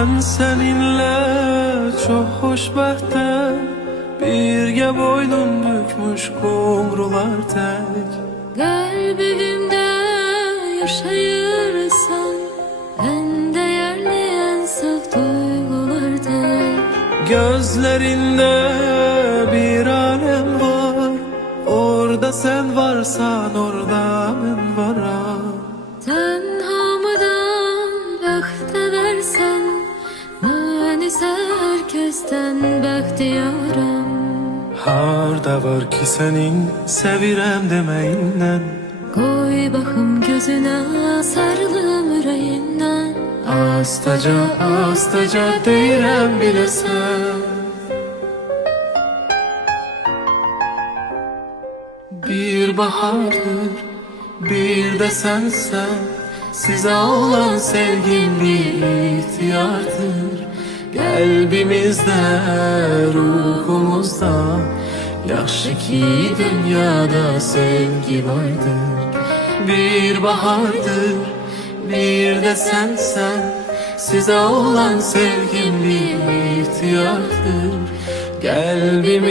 Ben seninle çok hoşbəxtəm, birgə boynun bükmüş qumrular tək. Kalbimde yaşayırsan, en değerli en saf duygular tek. Gözlerinde bir alem var, orada sen varsan orada ben varım. Tenhamıdan bəxtə versən, mən isə hər kəsdən bəxtiyaram. Harda var ki senin sevirəm demeyindən, Qoy baxım gözünə, sarılım ürəyindən. astaca astaca deyirəm biləsən. Bir bahardır, bir de sensen, size olan sevgim bir ihtiyardır. Kalbimizde, ruhumuzda, yaxşı ki dünyada sevgi vardır. Bir bahardır, bir de sensen, size olan sevgim bir ihtiyardır. Kalbimiz